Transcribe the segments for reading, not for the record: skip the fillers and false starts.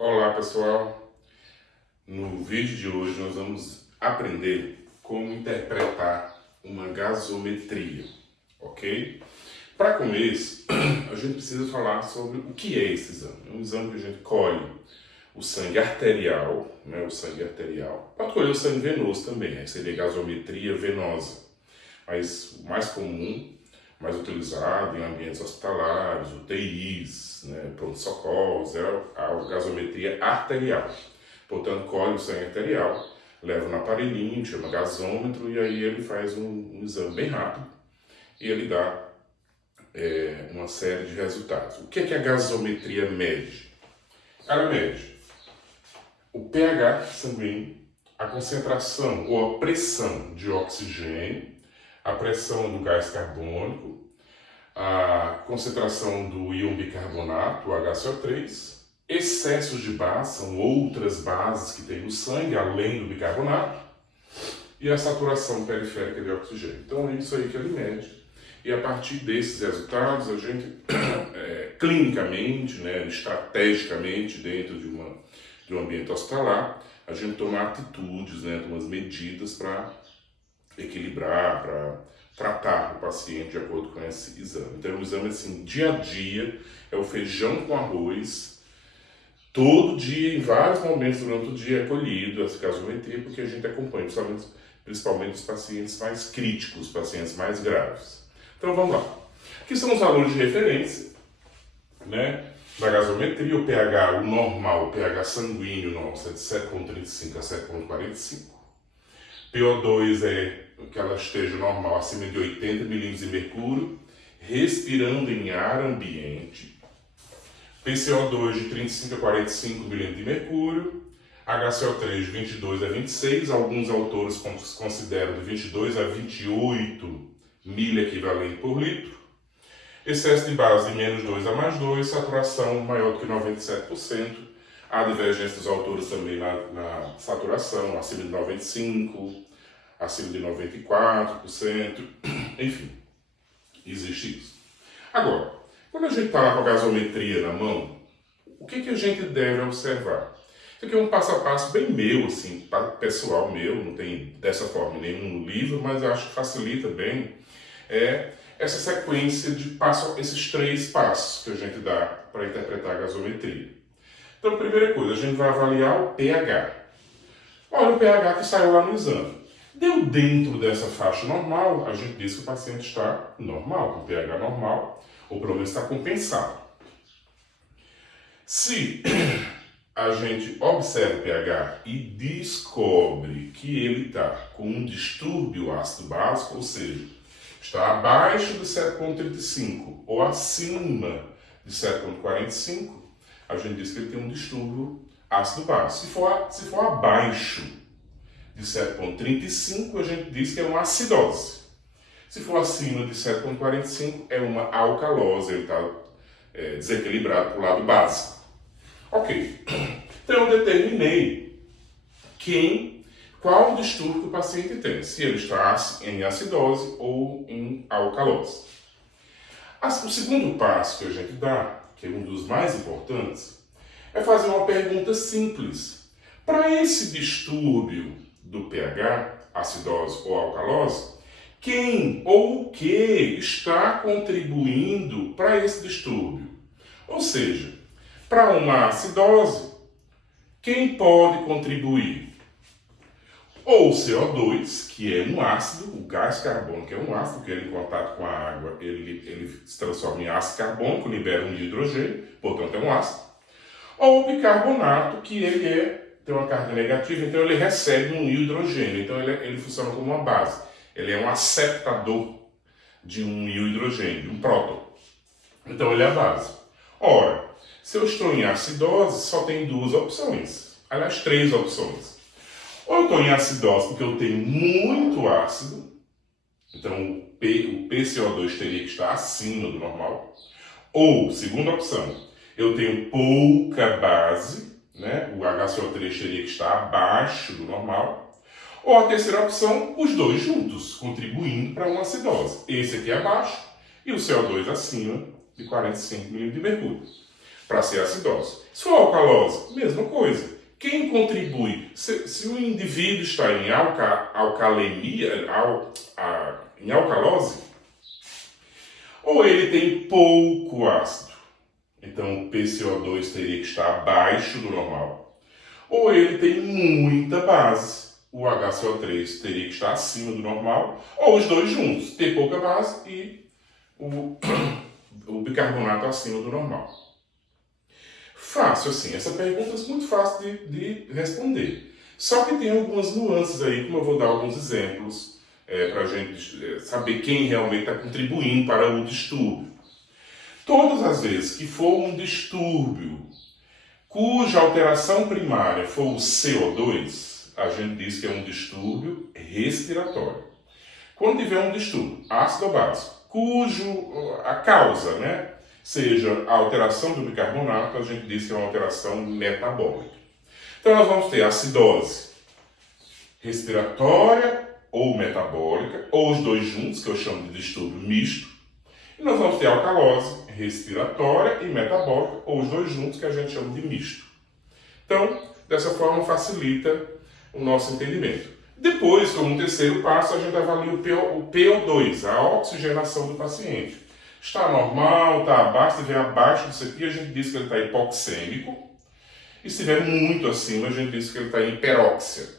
Olá pessoal, no vídeo de hoje nós vamos aprender como interpretar uma gasometria, ok? Para começo, a gente precisa falar sobre o que é esse exame. É um exame que a gente colhe o sangue arterial, né, o sangue arterial. Pode colher o sangue venoso também, né, seria gasometria venosa, mas o mais comum, mais utilizado em ambientes hospitalares, UTIs, né, pronto-socorros, é a gasometria arterial. Portanto, colhe o sangue arterial, leva no aparelhinho, chama gasômetro, e aí ele faz um exame bem rápido e ele dá uma série de resultados. O que é que a gasometria mede? Ela mede o pH sanguíneo, a concentração ou a pressão de oxigênio, a pressão do gás carbônico, a concentração do íon bicarbonato, o HCO3, excessos de base, são outras bases que tem no sangue, além do bicarbonato, e a saturação periférica de oxigênio. Então é isso aí que ele mede. E a partir desses resultados, a gente, clinicamente, né, estrategicamente, dentro de um ambiente hospitalar, a gente toma atitudes, né, toma medidas para equilibrar, para tratar o paciente de acordo com esse exame. Então, o exame, assim, dia a dia, é o feijão com arroz. Todo dia, em vários momentos durante o dia, é colhido essa gasometria, porque a gente acompanha, principalmente os pacientes mais críticos, os pacientes mais graves. Então, vamos lá. Aqui são os valores de referência, né, da gasometria. O pH, o normal, o pH sanguíneo nosso é de 7,35 a 7,45. PO2 é que ela esteja normal, acima de 80 milímetros de mercúrio, respirando em ar ambiente. PCO2 de 35 a 45 milímetros de mercúrio. HCO3 de 22 a 26, alguns autores consideram de 22 a 28 milha equivalente por litro. Excesso de base de menos 2 a mais 2, saturação maior do que 97%. Há divergência dos autores também na saturação, acima de 95%, acima de 94%, enfim, existe isso. Agora, quando a gente está lá com a gasometria na mão, o que a gente deve observar? Isso aqui é um passo a passo bem meu, assim, pessoal meu, não tem dessa forma nenhum livro, mas eu acho que facilita bem essa sequência de esses 3 passos que a gente dá para interpretar a gasometria. Então, primeira coisa, a gente vai avaliar o pH. Olha o pH que saiu lá no exame. Deu dentro dessa faixa normal, a gente diz que o paciente está normal, com pH normal, ou pelo menos está compensado. Se a gente observa o pH e descobre que ele está com um distúrbio ácido básico, ou seja, está abaixo de 7,35 ou acima de 7,45, a gente diz que ele tem um distúrbio ácido básico. Se for abaixo de 7,35, a gente diz que é uma acidose. Se for acima de 7,45, é uma alcalose, ele está desequilibrado para o lado básico. Ok, então eu determinei qual o distúrbio que o paciente tem, se ele está em acidose ou em alcalose. O segundo passo que a gente dá, que é um dos mais importantes, é fazer uma pergunta simples. Para esse distúrbio do pH, acidose ou alcalose, quem ou o que está contribuindo para esse distúrbio? Ou seja, para uma acidose, quem pode contribuir? Ou o CO2, que é um ácido, o gás carbônico é um ácido, porque ele em contato com a água, ele se transforma em ácido carbônico, libera um hidrogênio, portanto é um ácido. Ou o bicarbonato, que ele tem uma carga negativa, então ele recebe um hidrogênio, então ele funciona como uma base. Ele é um aceptador de um hidrogênio, de um próton. Então ele é a base. Ora, se eu estou em acidose, só tem 2 opções. Aliás, 3 opções. Ou eu estou em acidose porque eu tenho muito ácido, então o PCO2 teria que estar acima do normal. Ou, segunda opção, eu tenho pouca base, né? O HCO3 teria que estar abaixo do normal. Ou a terceira opção, os 2 juntos, contribuindo para uma acidose. Esse aqui é abaixo e o CO2 acima de 45 milímetros de mercúrio. para ser acidose. Se for alcalose, mesma coisa. Quem contribui? Se o indivíduo está em alcalemia, em alcalose, ou ele tem pouco ácido, então o PCO2 teria que estar abaixo do normal, ou ele tem muita base, o HCO3 teria que estar acima do normal, ou os dois juntos, ter pouca base e o bicarbonato acima do normal. Fácil assim, essa pergunta é muito fácil de responder. Só que tem algumas nuances aí, como eu vou dar alguns exemplos para a gente saber quem realmente está contribuindo para o distúrbio. Todas as vezes que for um distúrbio cuja alteração primária for o CO2, a gente diz que é um distúrbio respiratório. Quando tiver um distúrbio ácido ou básico, a causa, seja a alteração do bicarbonato, a gente diz que é uma alteração metabólica. Então nós vamos ter acidose respiratória ou metabólica, ou os dois juntos, que eu chamo de distúrbio misto. E nós vamos ter alcalose respiratória e metabólica, ou os dois juntos, que a gente chama de misto. Então, dessa forma facilita o nosso entendimento. Depois, como terceiro passo, a gente avalia o PO2, a oxigenação do paciente. Está normal, está abaixo, se estiver abaixo disso aqui, a gente diz que ele está hipoxêmico. E se estiver muito acima, a gente diz que ele está em hiperóxia.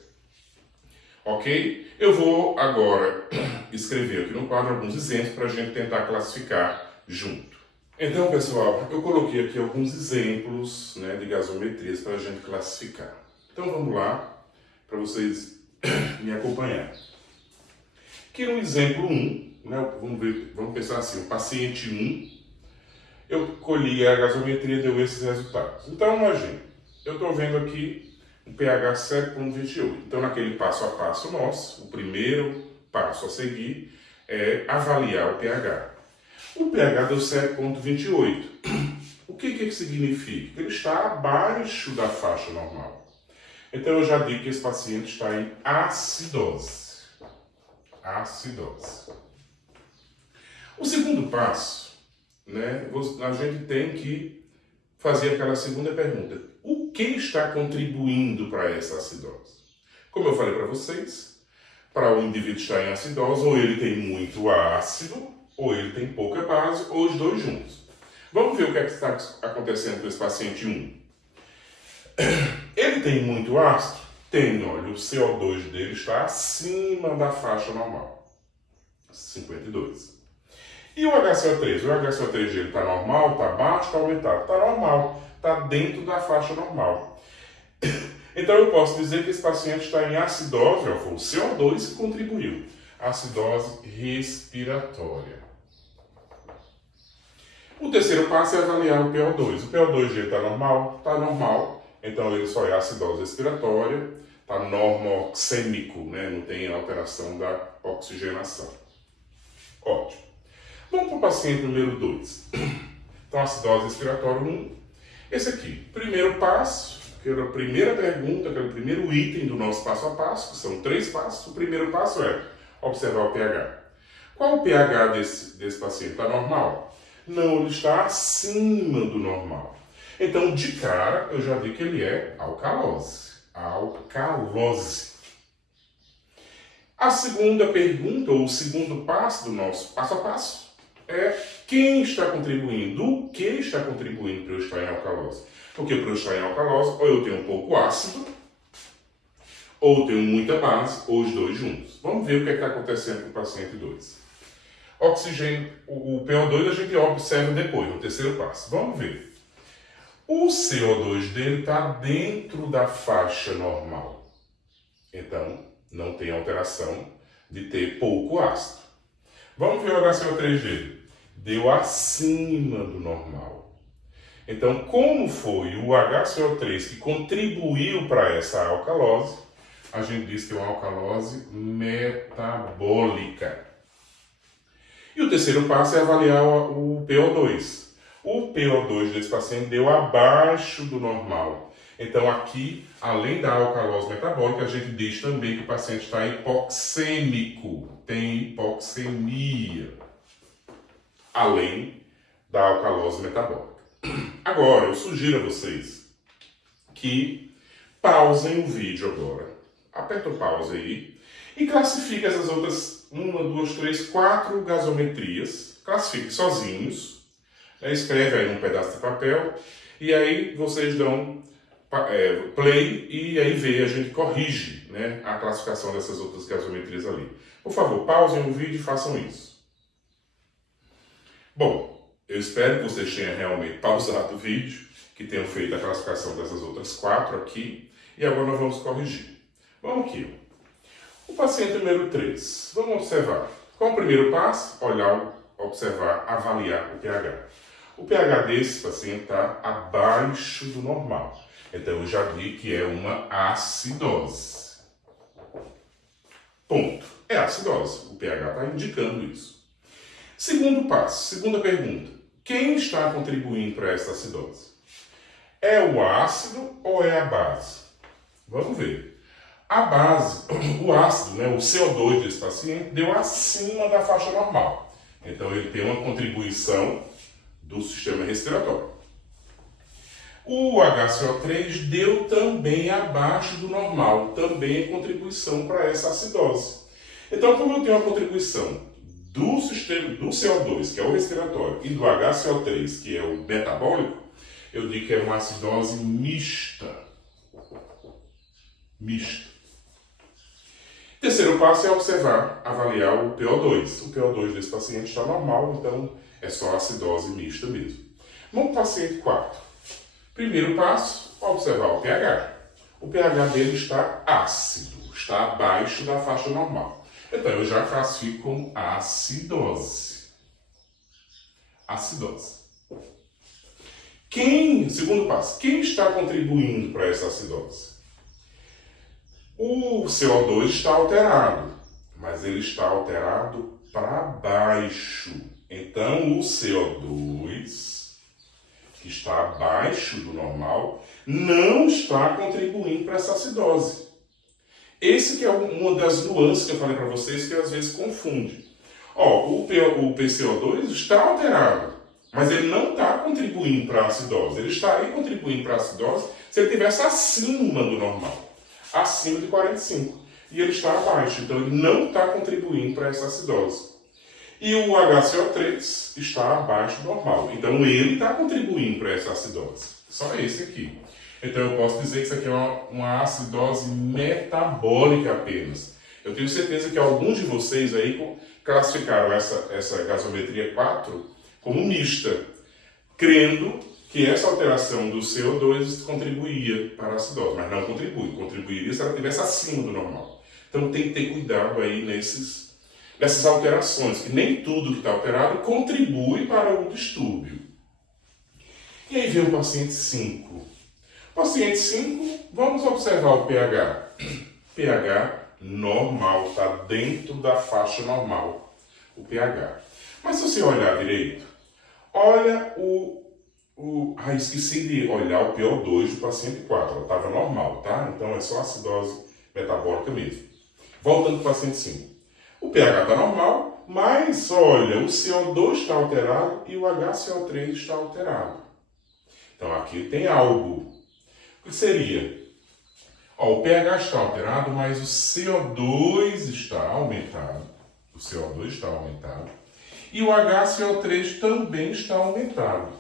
Ok? Eu vou agora escrever aqui no quadro alguns exemplos para a gente tentar classificar junto. Então, pessoal, eu coloquei aqui alguns exemplos de gasometrias para a gente classificar. Então, vamos lá, para vocês me acompanharem. Aqui no exemplo 1, vamos pensar assim, o paciente 1, eu colhi a gasometria, deu esses resultados. Então, imagine, eu estou vendo aqui um pH 7,28. Então, naquele passo a passo nosso, o primeiro passo a seguir é avaliar o pH. O pH deu 7,28. O que significa? Que ele está abaixo da faixa normal. Então, eu já digo que esse paciente está em acidose. Acidose. O segundo passo, a gente tem que fazer aquela segunda pergunta. O que está contribuindo para essa acidose? Como eu falei para vocês, para o indivíduo estar em acidose, ou ele tem muito ácido, ou ele tem pouca base, ou os dois juntos. Vamos ver o que é que está acontecendo com esse paciente 1. Ele tem muito ácido? Tem, olha, o CO2 dele está acima da faixa normal, 52. E o HCO3? O HCO3 dele está normal, está baixo, está aumentado? Está normal, está dentro da faixa normal. Então eu posso dizer que esse paciente está em acidose, foi o CO2 que contribuiu. Acidose respiratória. O terceiro passo é avaliar o PO2. O PO2 dele está normal? Está normal. Então ele só é acidose respiratória, está normoxêmico, não tem alteração da oxigenação. Ótimo. Vamos para o paciente número 2. Então, acidose respiratória 1. Esse aqui, primeiro passo, que era a primeira pergunta, que era o primeiro item do nosso passo a passo, que são 3 passos. O primeiro passo é observar o pH. Qual o pH desse paciente? Está normal? Não, ele está acima do normal. Então, de cara, eu já vi que ele é alcalose. Alcalose. A segunda pergunta, ou o segundo passo do nosso passo a passo, é quem está contribuindo, o que está contribuindo para eu estar em alcalose. Porque para eu estar em alcalose, ou eu tenho um pouco ácido, ou eu tenho muita base, ou os dois juntos. Vamos ver o que está acontecendo com o paciente 2. Oxigênio, o PO2 a gente observa depois, no terceiro passo. Vamos ver. O CO2 dele está dentro da faixa normal. Então, não tem alteração de ter pouco ácido. Vamos ver o HCO3 dele. Deu acima do normal. Então, como foi o HCO3 que contribuiu para essa alcalose, a gente diz que é uma alcalose metabólica. E o terceiro passo é avaliar o PO2. O PO2 desse paciente deu abaixo do normal. Então aqui, além da alcalose metabólica, a gente diz também que o paciente está hipoxêmico, tem hipoxemia, além da alcalose metabólica. Agora, eu sugiro a vocês que pausem o vídeo agora. Aperta o pause aí e classifique essas outras 1, 2, 3, 4 gasometrias. Classifique sozinhos. Escreve aí num pedaço de papel e aí vocês dão play e aí a gente corrige, né, a classificação dessas outras gasometrias ali. Por favor, pausem o vídeo e façam isso. Bom, eu espero que vocês tenham realmente pausado o vídeo, que tenham feito a classificação dessas outras 4 aqui, e agora nós vamos corrigir. Vamos aqui. O paciente número 3. Vamos observar. Qual o primeiro passo? Olhar, observar, avaliar o pH. O pH desse paciente está abaixo do normal. Então eu já vi que é uma acidose. Ponto. É acidose. O pH está indicando isso. Segundo passo, segunda pergunta. Quem está contribuindo para essa acidose? É o ácido ou é a base? Vamos ver. A base, o ácido, né, o CO2 desse paciente, deu acima da faixa normal. Então ele tem uma contribuição do sistema respiratório. O HCO3 deu também abaixo do normal, também é contribuição para essa acidose. Então, como eu tenho uma contribuição do sistema do CO2, que é o respiratório, e do HCO3, que é o metabólico, eu digo que é uma acidose mista. Mista. Terceiro passo é observar, avaliar o PO2. O PO2 desse paciente está normal, então é só acidose mista mesmo. Vamos para o paciente 4. Primeiro passo, observar o pH. O pH dele está ácido, está abaixo da faixa normal. Então eu já classifico como acidose. Acidose. Segundo passo, quem está contribuindo para essa acidose? O CO2 está alterado, mas ele está alterado para baixo. Então o CO2, que está abaixo do normal, não está contribuindo para essa acidose. Esse que é uma das nuances que eu falei para vocês que às vezes confunde. O PCO2 está alterado, mas ele não está contribuindo para a acidose. Ele estaria contribuindo para a acidose se ele estivesse acima do normal, acima de 45. E ele está abaixo, então ele não está contribuindo para essa acidose. E o HCO3 está abaixo do normal, então ele está contribuindo para essa acidose. Só esse aqui. Então eu posso dizer que isso aqui é uma acidose metabólica apenas. Eu tenho certeza que alguns de vocês aí classificaram essa gasometria 4 como mista, crendo que essa alteração do CO2 contribuía para a acidose, mas não contribui. Contribuiria se ela estivesse acima do normal. Então tem que ter cuidado aí nessas alterações, que nem tudo que está alterado contribui para o distúrbio. E aí vem o paciente 5. Paciente 5, vamos observar o pH. pH normal, está dentro da faixa normal, o pH. Mas se você olhar direito, olha esqueci de olhar o PO2 do paciente 4, estava normal, tá? Então é só acidose metabólica mesmo. Voltando para o paciente 5. O pH está normal, mas olha, o CO2 está alterado e o HCO3 está alterado. Então aqui tem algo. O que seria? O pH está alterado, mas o CO2 está aumentado. O CO2 está aumentado. E o HCO3 também está aumentado.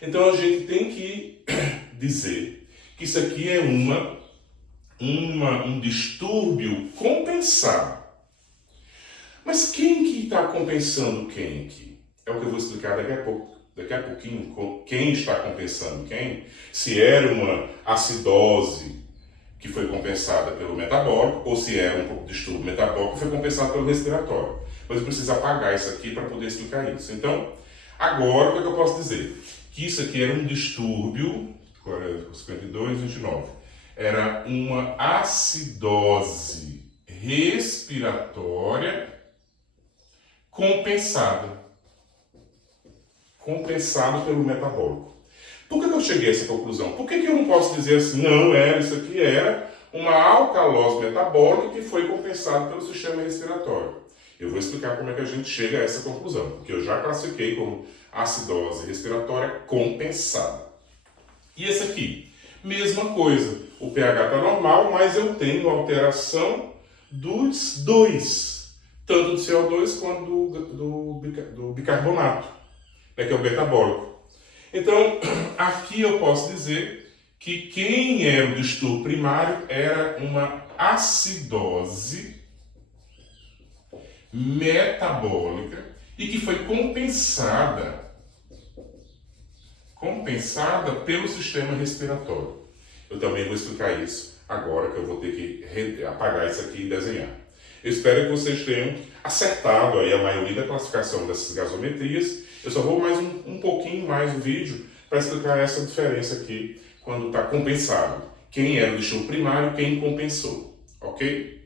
Então a gente tem que dizer que isso aqui é um distúrbio compensado. Mas quem que está compensando quem aqui? É o que eu vou explicar daqui a pouquinho, quem está compensando quem, se era uma acidose que foi compensada pelo metabólico, ou se era um distúrbio metabólico que foi compensado pelo respiratório. Mas eu preciso apagar isso aqui para poder explicar isso. Então, agora, o que é que eu posso dizer? Que isso aqui era um distúrbio, 52, 29, era uma acidose respiratória compensada pelo metabólico. Por que eu cheguei a essa conclusão? Por que eu não posso dizer assim, não, isso aqui era uma alcalose metabólica que foi compensada pelo sistema respiratório? Eu vou explicar como é que a gente chega a essa conclusão, porque eu já classifiquei como acidose respiratória compensada. E esse aqui? Mesma coisa. O pH está normal, mas eu tenho alteração dos dois, tanto do CO2 quanto do bicarbonato, que é o metabólico. Então, aqui eu posso dizer que quem era o distúrbio primário era uma acidose metabólica e que foi compensada pelo sistema respiratório. Eu também vou explicar isso agora, que eu vou ter que apagar isso aqui e desenhar. Eu espero que vocês tenham acertado aí a maioria da classificação dessas gasometrias. Eu só vou mais um pouquinho mais o vídeo para explicar essa diferença aqui quando está compensado. Quem era o distúrbio primário, quem compensou, ok?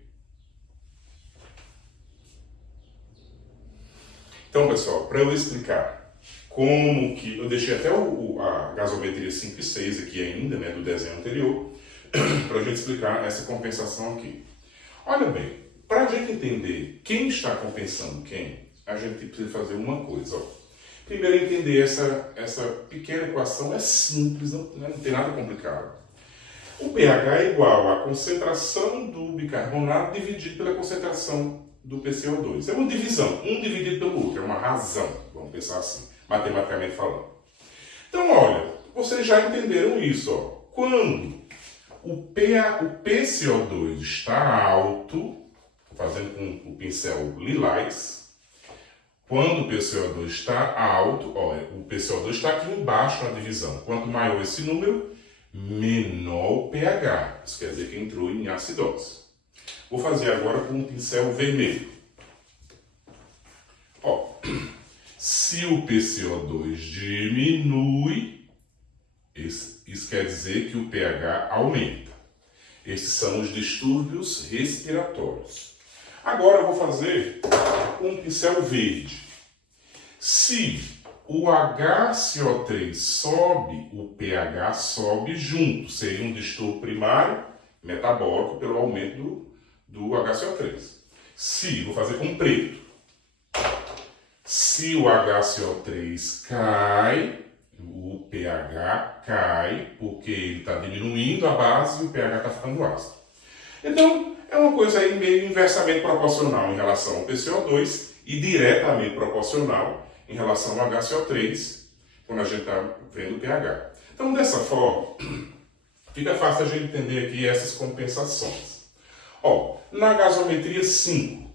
Então, pessoal, para eu explicar como que... Eu deixei até a gasometria 5 e 6 aqui ainda, do desenho anterior, para a gente explicar essa compensação aqui. Olha bem, para a gente entender quem está compensando quem, a gente precisa fazer uma coisa. Ó. Primeiro, entender essa pequena equação é simples, não tem nada complicado. O pH é igual à concentração do bicarbonato dividido pela concentração do PCO2. É uma divisão, um dividido pelo outro, é uma razão, vamos pensar assim, matematicamente falando. Então, olha, vocês já entenderam isso. Ó. Quando o PCO2 está alto, fazendo com o pincel lilás, quando o PCO2 está alto, olha, o PCO2 está aqui embaixo na divisão. Quanto maior esse número, menor o pH. Isso quer dizer que entrou em acidose. Vou fazer agora com um pincel vermelho. Ó, se o PCO2 diminui, isso quer dizer que o pH aumenta. Esses são os distúrbios respiratórios. Agora eu vou fazer com um pincel verde. Se o HCO3 sobe, o pH sobe junto. Seria um distúrbio primário metabólico pelo aumento do HCO3. Vou fazer com preto. Se o HCO3 cai, o pH cai, porque ele está diminuindo a base e o pH está ficando ácido. Então, é uma coisa aí meio inversamente proporcional em relação ao PCO2 e diretamente proporcional em relação ao HCO3, quando a gente está vendo o pH. Então, dessa forma, fica fácil a gente entender aqui essas compensações. Ó, na gasometria 5,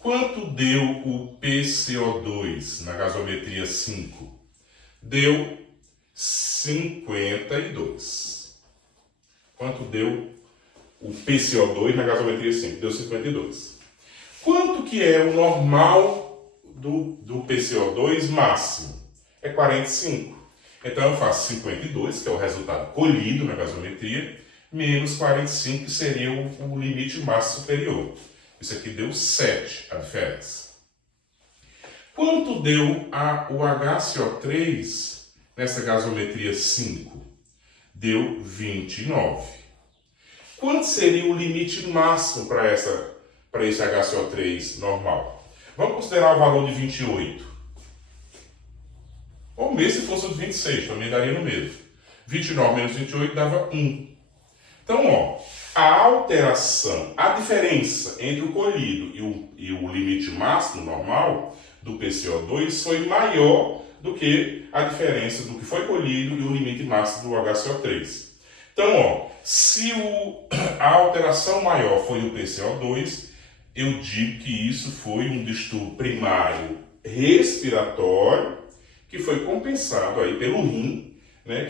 quanto deu o PCO2 na gasometria 5? Deu 52. Quanto deu o PCO2 na gasometria 5? Deu 52. Quanto que é o normal do PCO2 máximo? É 45. Então eu faço 52, que é o resultado colhido na gasometria, menos 45, que seria o limite máximo superior. Isso aqui deu 7, a diferença. Quanto deu o HCO3 nessa gasometria 5? Deu 29. Quanto seria o limite máximo para esse HCO3 normal? Vamos considerar o valor de 28. Ou mesmo se fosse o de 26, também daria no mesmo. 29 menos 28 dava 1. Então, ó, a alteração, a diferença entre o colhido e o limite máximo normal do PCO2 foi maior do que a diferença do que foi colhido e o limite máximo do HCO3. Então, ó, se a alteração maior foi o PCO2, eu digo que isso foi um distúrbio primário respiratório que foi compensado aí pelo rim,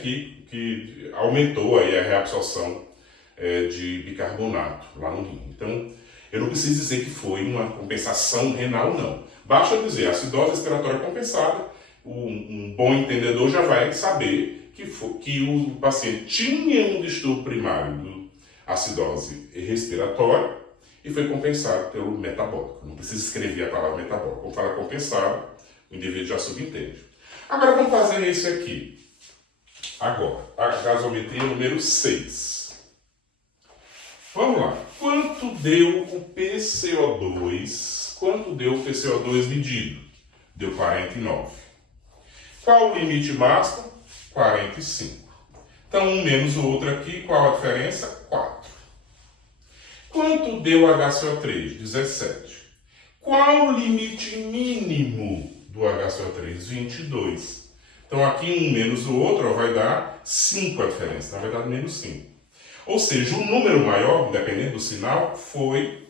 que aumentou aí a reabsorção de bicarbonato lá no rim. Então, eu não preciso dizer que foi uma compensação renal, não. Basta dizer, acidose respiratória compensada, um bom entendedor já vai saber que o paciente tinha um distúrbio primário do acidose respiratória e foi compensado pelo metabólico. Não precisa escrever a palavra metabólico. Vou falar compensado, o indivíduo já subentende. Agora vamos fazer esse aqui. Agora, a gasometria número 6. Vamos lá. Quanto quanto deu o PCO2? Quanto deu o PCO2 medido? Deu 49. Qual o limite máximo? 45. Então, um menos o outro aqui, qual a diferença? 4. Quanto deu o HCO3? 17. Qual o limite mínimo do HCO3? 22. Então, aqui um menos o outro vai dar 5 a diferença, na verdade, menos 5. Ou seja, o número maior, independente do sinal, foi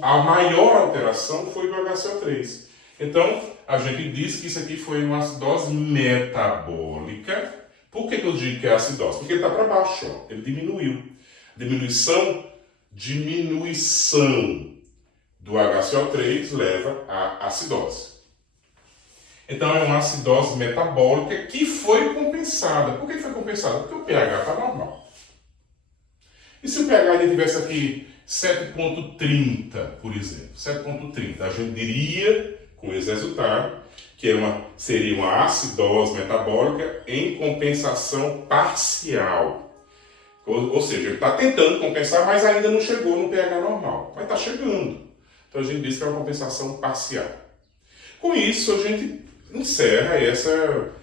a maior alteração foi do HCO3. Então, a gente diz que isso aqui foi uma acidose metabólica. Por que eu digo que é acidose? Porque ele está para baixo, ó. Ele diminuiu. Diminuição do HCO3 leva à acidose. Então, é uma acidose metabólica que foi compensada. Por que foi compensada? Porque o pH está normal. E se o pH ele tivesse aqui 7,30, por exemplo, 7,30, a gente diria, com esse resultado, que seria uma acidose metabólica em compensação parcial. Ou seja, ele está tentando compensar, mas ainda não chegou no pH normal. Mas está chegando. Então a gente diz que é uma compensação parcial. Com isso, a gente encerra essa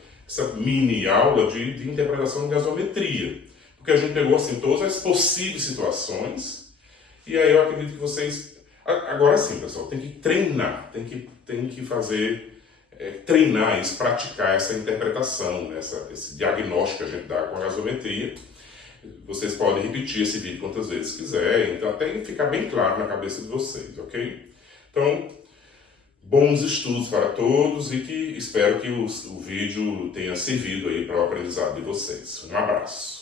mini aula de interpretação de gasometria. Porque a gente pegou assim, todas as possíveis situações. E aí eu acredito que vocês... Agora sim, pessoal, tem que treinar. Tem que fazer... treinar isso, praticar essa interpretação, né? Esse diagnóstico que a gente dá com a gasometria. Vocês podem repetir esse vídeo quantas vezes quiserem, então até ficar bem claro na cabeça de vocês, ok? Então, bons estudos para todos e que espero que o vídeo tenha servido aí para o aprendizado de vocês. Um abraço.